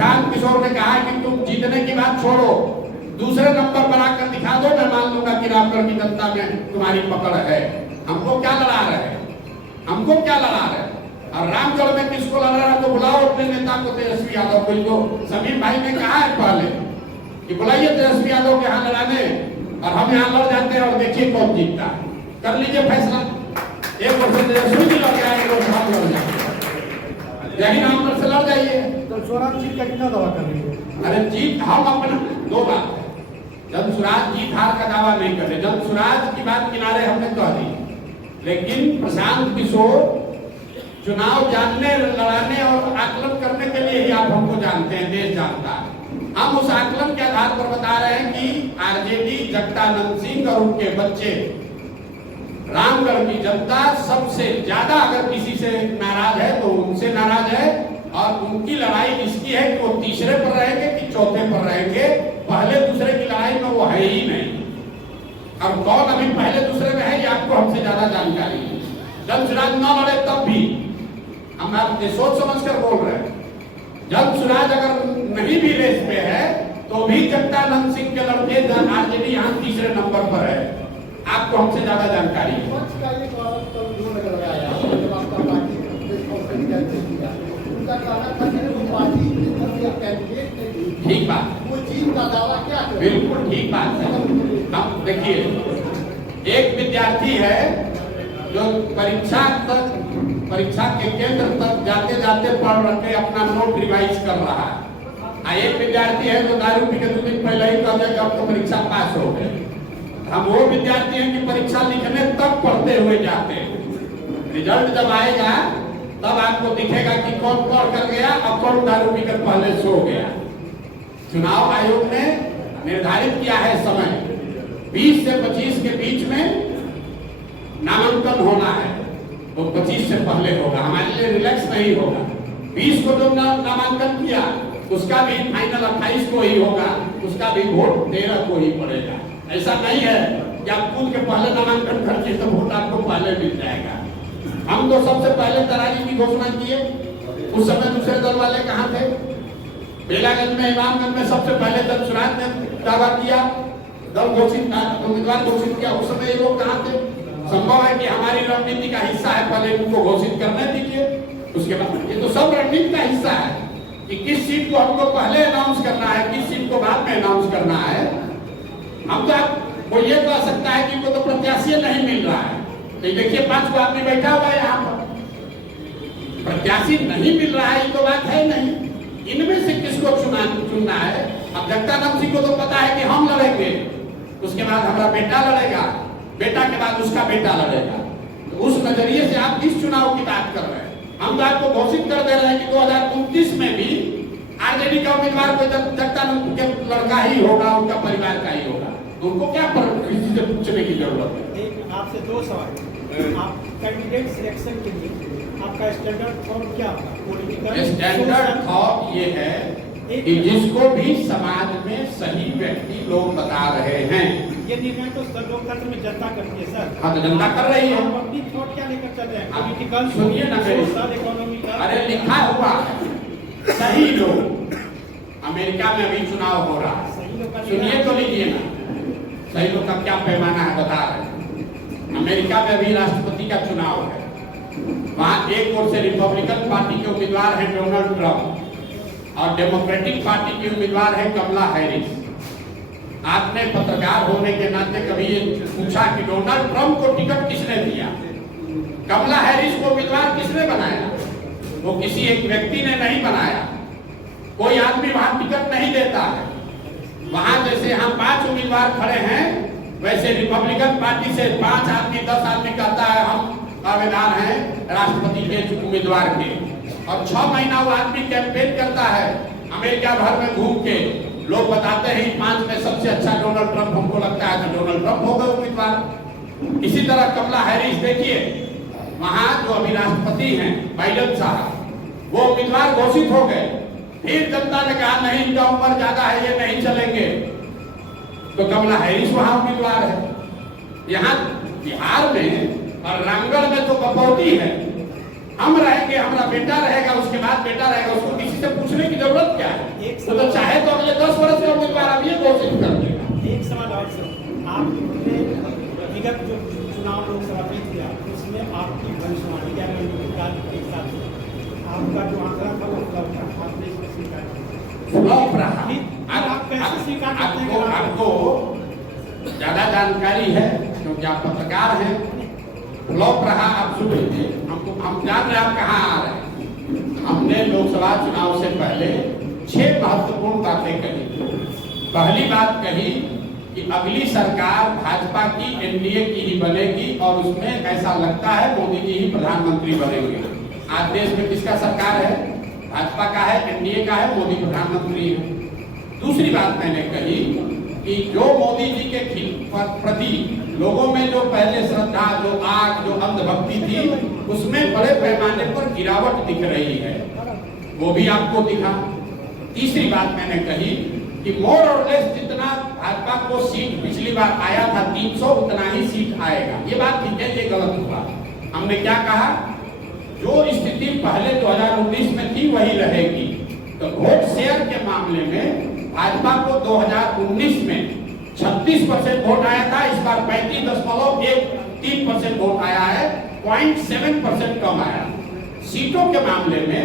प्रशांत किशोर ने कहा कि तुम जीतने की बात छोड़ो, दूसरे नंबर पर आकर दिखा दो, मैं मान लूंगा कि रामगढ़ की जनता में तुम्हारी पकड़ है। हमको क्या लड़ा रहे हैं, हमको क्या लड़ा रहे हैं? और रामगढ़ में किसको लड़ा रहा है तो बुलाओ अपने नेता को, तेजस्वी यादव को। जो समीर भाई ने कहा है पहले कि बुलाइए तेजस्वी यादव के यहाँ लड़ाने, और हम यहाँ लड़ जाते हैं और देखिए कौन जीतता है। कर लीजिए फैसला, एक वर्ष तेजस्वी जी लड़ जाए, एक वर्ष हम लड़ जाए, यही रामगढ़ से लड़ जाइए। तो स्वराज जीत का कितना दावा कर रही है? अरे जीत हम अपना दो बात है, जब स्वराज जीत हार का दावा नहीं करे, जब स्वराज की बात किनारे हमने कह दी, लेकिन प्रशांत किशोर चुनाव जानने, लड़ाने और आकलन करने के लिए ही आप हमको जानते हैं, देश जानता है। हम उस आकलन के आधार पर बता रहे हैं कि आरजेडी जगदानंद सिंह और उनके बच्चे, रामगढ़ की जनता सबसे ज्यादा अगर किसी से नाराज है तो उनसे नाराज है, और उनकी लड़ाई इसकी है कि वो तीसरे पर रहेंगे कि चौथे पर रहेंगे, पहले दूसरे की लड़ाई में वो है ही नहीं। अब कौन अभी पहले दूसरे में है ये आपको हमसे ज्यादा जानकारी है। जब स्वराज न लड़े तब भी हम आपसे सोच समझ कर बोल रहे हैं, जब स्वराज अगर नहीं भी रेस में है तो भी जगदानंद सिंह के लड़के आरजेडी यहाँ तीसरे नंबर पर है, आपको हमसे ज्यादा जानकारी है। ठीक बात, बिल्कुल ठीक बात है। अब देखिए, एक विद्यार्थी है जो परीक्षा के केंद्र तक जाते जाते पढ़ रखे अपना नोट रिवाइज कर रहा है, एक विद्यार्थी है जो दारू पी के 2 दिन पहले ही कह दिया कि अब तो परीक्षा पास हो गए। हम वो विद्यार्थी हैं कि परीक्षा लिखने तक पढ़ते हुए जाते हैं, रिजल्ट जब आएगा तब आपको दिखेगा कि कौन पढ़ कर गया और कौन दारू पीकर पहले सो गया। चुनाव आयोग ने निर्धारित किया है समय, 20 से 25 के बीच में नामांकन होना है, तो 25 से पहले होगा, हमारे लिए रिलैक्स नहीं होगा। 20 को जो नामांकन किया उसका भी फाइनल 28 को ही होगा, उसका भी वोट 13 को ही पड़ेगा। ऐसा नहीं है कि आप कूद के पहले नामांकन करके तो वोट आपको पहले मिल जाएगा। हम तो सबसे पहले तराजी की घोषणा किए, उस समय दूसरे दल वाले कहाँ थे? बेलागंज में, इमामगंज में सबसे पहले दल स्वराज ने दावा किया, दल घोषित उम्मीदवार घोषित किया, उस समय ये लोग कहाँ थे? संभव है कि हमारी रणनीति का हिस्सा है, पहले उनको घोषित करने दीजिए, उसके बाद। ये तो सब रणनीति का हिस्सा है कि किस सीट को हमको पहले अनाउंस करना है, किस सीट को बाद में अनाउंस करना है। हम तो वो ये कह सकता है कि इनको तो प्रत्याशी नहीं मिल रहा है, तो देखिए 5 आदमी बैठा हुआ है यहाँ पर, प्रत्याशी नहीं मिल रहा है, ये तो बात है नहीं। इनमें से किसको चुनना है? अब जगदानंद सिंह को तो पता है कि हम लड़ेंगे, उसके बाद हमारा बेटा लड़ेगा, बेटा के बाद उसका बेटा लड़ेगा, तो उस नजरिए से आप किस चुनाव की बात कर रहे हैं? हम तो आपको घोषित कर दे रहे हैं कि 2029 में भी आरजेडी का उम्मीदवार कोई जगदानंद के लड़का ही होगा, उनका परिवार का ही होगा, उनको क्या किसी से पूछने की जरूरत है? आपसे 2 सवाल। आप कैंडिडेट सिलेक्शन के लिए आपका स्टैंडर्ड थॉट क्या होगा? पॉलिटिकल स्टैंडर्ड थॉट ये है कि जिसको भी समाज में सही व्यक्ति लोग बता रहे हैं। ये निर्णय तो लोकतंत्र में जनता करती है सर। हाँ, तो जनता कर रही है। अपनी थॉट क्या लेकर चल रहे हैं? पॉलिटिकल, सुनिए ना मेरी, इकोनॉमिकल। अरे लिखा हुआ सही लोग, अमेरिका में अभी चुनाव हो रहा है, सुनिए तो लीजिए ना, सही लोग का क्या पैमाना है बता रहे हैं। अमेरिका में अभी राष्ट्रपति का चुनाव है, वहां एक ओर से रिपब्लिकन पार्टी के उम्मीदवार है डोनाल्ड ट्रंप और डेमोक्रेटिक पार्टी की उम्मीदवार है कमला हैरिस। आपने पत्रकार होने के नाते कभी ये पूछा कि डोनाल्ड ट्रंप को टिकट किसने दिया, कमला हैरिस को उम्मीदवार किसने बनाया? वो किसी एक व्यक्ति ने नहीं बनाया, कोई आदमी वहां टिकट नहीं देता है। वहां जैसे हम 5 उम्मीदवार खड़े हैं, वैसे रिपब्लिकन पार्टी से 5 आदमी 10 आदमी कहता है हम दावेदार हैं राष्ट्रपति के उम्मीदवार के, और 6 महीना वो आदमी कैंपेन करता है अमेरिका भर में घूम के। लोग बताते हैं 5 में सबसे अच्छा डोनाल्ड ट्रंप हमको लगता है, तो डोनाल्ड ट्रंप होगा उम्मीदवार। इसी तरह कमला हैरिस देखिए, वहां जो अभी राष्ट्रपति हैं बाइडेन साहब, वो उम्मीदवार घोषित हो गए, फिर जनता ने कहा नहीं इनका उम्र ज्यादा है, ये नहीं चलेंगे, तो कमला हैरिस वहां उम्मीदवार है। यहाँ बिहार में और रामगढ़ में तो कपौती है, हम रहेंगे, हमारा बेटा रहेगा, उसके बाद बेटा रहेगा, उसको किसी से पूछने की जरूरत क्या है? एक तो चाहे तो अगले 10 वर्ष का उम्मीदवार आप ये घोषित कर देगा। एक सवाल और सर, आपने विगत जो चुनाव लोकसभा में किया उसमें आपकी भविष्यवाणी या के साथ आपका जो आंकड़ा था वो फ्लॉप था, आपने इसको स्वीकार किया। फ्लॉप रहा। आप कैसे स्वीकार करते हैं? आपको ज्यादा जानकारी है क्योंकि आप पत्रकार हैं। फ्लॉप रहा, आप सुन लीजिए। हम जान रहे हैं आप कहाँ आ रहे हैं। हमने लोकसभा चुनाव से पहले 6 महत्वपूर्ण बातें कही। पहली बात कही कि अगली सरकार भाजपा की एनडीए की ही बनेगी और उसमें ऐसा लगता है मोदी जी ही प्रधानमंत्री बनेंगे। आज देश में किसका सरकार है? भाजपा का है, एनडीए का है, मोदी प्रधानमंत्री है। दूसरी बात मैंने कही कि जो मोदी जी के प्रति लोगों में जो पहले श्रद्धा, जो आग, जो अंधभक्ति थी, उसमें बड़े पैमाने पर गिरावट दिख रही है, वो भी आपको दिखा। तीसरी बात मैंने कही कि मोर और लेस जितना भाजपा को सीट पिछली बार आया था 300, उतना ही सीट आएगा। ये बात ठीक है, ये गलत हुआ। हमने क्या कहा? जो स्थिति पहले 2019 में थी वही रहेगी। तो वोट शेयर के मामले में भाजपा को 2019 में 36% वोट आया था, इस बार 35.13% वोट आया है, 0.7% कम आया। सीटों के मामले में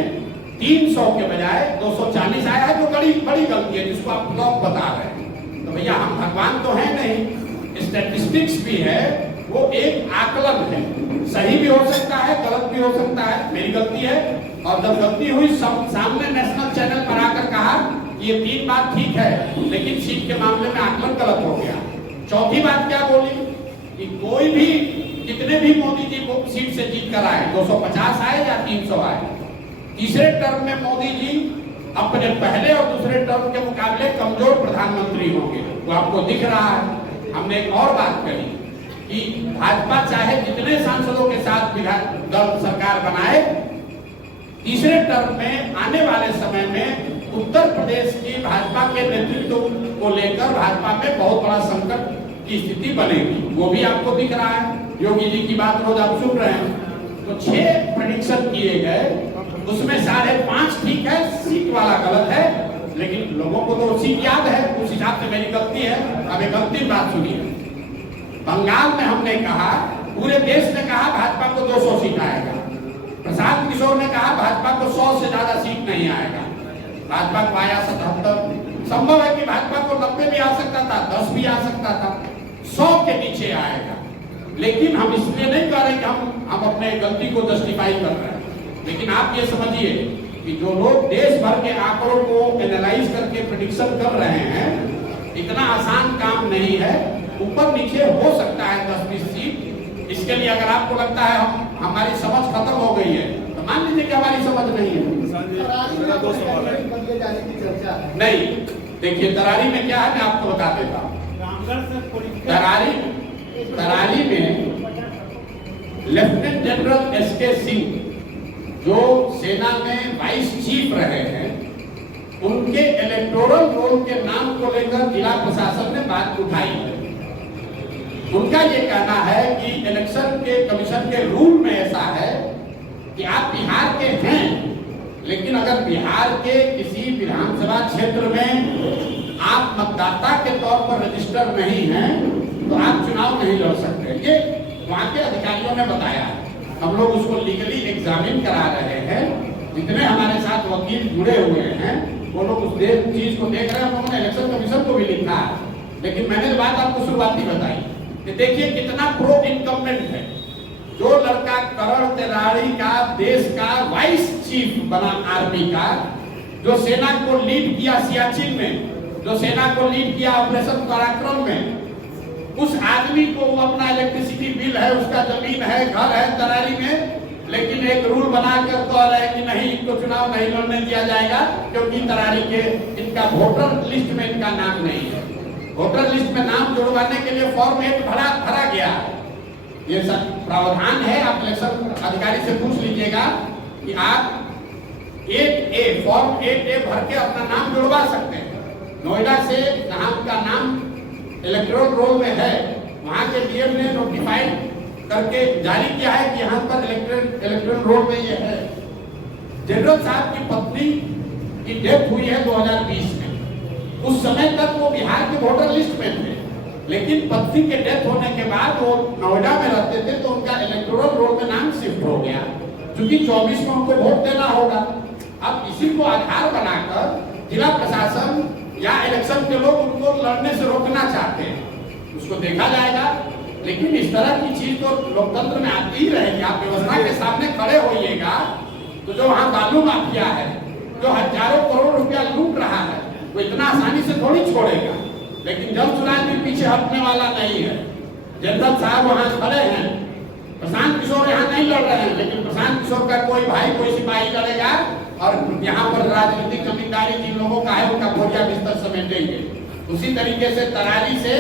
300 के बजाय 240 आया है, जो बड़ी गलती है, जिसको आप फ्लॉप बता रहे हैं। तो भैया हम भगवान तो है नहीं, स्टैटिस्टिक्स भी है, वो एक आकलन है। सही भी हो सकता है, गलत भी हो सकता है। मेरी गलती है, और जब गलती हुई सामने नेशनल चैनल पर आकर कहा कि ये 3 बात ठीक है, लेकिन सीट के मामले में आकलन गलत हो गया। चौथी बात क्या बोली कि कोई भी कितने भी मोदी जी को सीट से जीत कर आए, 250 आए या 300 आए, तीसरे टर्म में मोदी जी अपने पहले और दूसरे टर्म के मुकाबले कमजोर प्रधानमंत्री होंगे। वो आपको दिख रहा है। हमने एक और बात कही कि भाजपा चाहे जितने सांसदों के साथ दल सरकार बनाए, तीसरे टर्म में आने वाले समय में उत्तर प्रदेश की भाजपा के नेतृत्व को लेकर भाजपा में बहुत बड़ा संकट की स्थिति बनेगी। वो भी आपको दिख रहा है। योगी जी की बात रोज आप सुन रहे हैं। तो 6 प्रेडिक्शन किए गए, उसमें 5.5 ठीक है, सीट वाला गलत है, लेकिन लोगों को तो सीट याद है, उस हिसाब से मेरी गलती है। अब एक अंतिम बात सुनिए। बंगाल में हमने कहा, पूरे देश ने कहा भाजपा को 200 सीट आएगा। प्रशांत किशोर ने कहा भाजपा को 100 से ज्यादा सीट नहीं आएगा। भाजपा को आया 77। संभव है कि भाजपा को 90 भी आ सकता था, 10 भी आ सकता था, 100 के नीचे आएगा। लेकिन हम इसलिए नहीं कह रहे कि हम अपने गलती को जस्टिफाई कर रहे हैं। लेकिन आप ये समझिए कि जो लोग देश भर के आंकड़ों को एनालाइज करके प्रेडिक्शन कर रहे हैं, इतना आसान काम नहीं है। ऊपर नीचे हो सकता है 10-20 सीट। इसके लिए अगर आपको लगता है हमारी समझ खत्म हो गई है, तो मान लीजिए कि हमारी समझ नहीं है। नहीं, देखिए तरारी में क्या है, मैं आपको बता देता हूँ। तरारी में लेफ्टिनेंट जनरल एसके सिंह, जो सेना में वाइस चीफ रहे हैं, उनके इलेक्टोरल रोल के नाम को लेकर जिला प्रशासन ने बात उठाई है। उनका ये कहना है कि इलेक्शन के कमीशन के रूल में ऐसा है कि आप बिहार के हैं, लेकिन अगर बिहार के किसी विधानसभा क्षेत्र में आप मतदाता के तौर पर रजिस्टर नहीं हैं, तो आप चुनाव नहीं लड़ सकते। ये वहाँ के अधिकारियों ने बताया। हम लोग उसको लीगली एग्जामिन करा रहे हैं। जितने हमारे साथ वकील जुड़े हुए हैं, वो लोग उस चीज को देख रहे हैं। उन्होंने इलेक्शन कमीशन को भी लिखा है। लेकिन मैंने बात आपको शुरुआती बताई कि देखिए कितना प्रो इनकम्बेंट है। जो लड़का करण तिवारी का देश का वाइस चीफ बना आर्मी का, जो सेना को लीड किया सियाचिन में, जो सेना को लीड किया ऑपरेशन पराक्रम में, उस आदमी को वो अपना इलेक्ट्रिसिटी बिल है, उसका जमीन है, घर है तरारी में, लेकिन एक रूल बनाकर कह रहे हैं कि नहीं, इनको चुनाव नहीं लड़ने दिया जाएगा क्योंकि तरारी के इनका वोटर लिस्ट में इनका नाम नहीं है। वोटर लिस्ट में नाम जुड़वाने के लिए फॉर्म 8 भरा गया। ये सब प्रावधान है। आप इलेक्शन अधिकारी से पूछ लीजिएगा कि आप 8A फॉर्म 8A भर के अपना नाम जुड़वा सकते हैं। नोएडा से नाम का नाम इलेक्टोरल रोल में है, वहां के डीएम ने नोटिफाइड करके जारी किया है कि यहाँ पर इलेक्टोरल रोल में ये है। जनरल साहब की पत्नी की डेथ हुई है 2020 में। उस समय तक वो बिहार के वोटर लिस्ट में थे, लेकिन पत्नी के डेथ होने के बाद वो नोएडा में रहते थे, तो उनका इलेक्टोरल रोल में नाम शिफ्ट हो गया, क्योंकि 24 में उनको वोट देना होगा। अब इसी को आधार बनाकर जिला प्रशासन या इलेक्शन के लोग उनको लड़ने से रोकना चाहते हैं, उसको देखा जाएगा। लेकिन इस तरह की चीज तो लोकतंत्र में आती ही रहेगी। आप व्यवस्था के सामने खड़े होइएगा तो जो वहाँ बालू माफिया है, जो हजारों करोड़ रुपया लूट रहा है, वो इतना आसानी से थोड़ी छोड़ेगा। लेकिन जल चुनाव के पीछे हटने वाला नहीं है। जनरल साहब वहाँ खड़े हैं, प्रशांत किशोर यहाँ नहीं लड़ रहे हैं, लेकिन प्रशांत किशोर का कोई भाई कोई सिपाही लड़ेगा और यहाँ पर राजनीतिक जमींदारी जिन लोगों का है उनका बोरिया बिस्तर समेटेंगे। उसी तरीके से तरारी से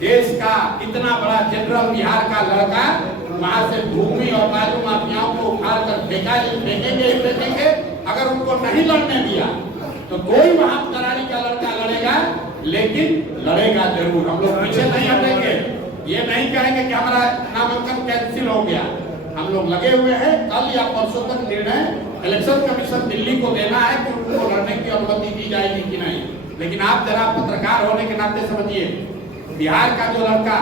देश का इतना बड़ा जनरल बिहार का लड़का वहां से भूमि और बालू माफियाओं को उखाड़ कर फेंकेंगे। अगर उनको नहीं लड़ने दिया तो कोई वहां तरारी का लड़का लड़ेगा, लेकिन लड़ेगा जरूर। हम लोग पीछे नहीं हटेंगे, ये नहीं कहेंगे कि हमारा नामांकन कैंसिल हो गया। हम लोग लगे हुए हैं। कल या परसों तक निर्णय इलेक्शन कमीशन दिल्ली को देना है कि उनको लड़ने की अनुमति दी जाएगी कि नहीं। लेकिन आप जरा पत्रकार होने के नाते समझिए, बिहार का जो लड़का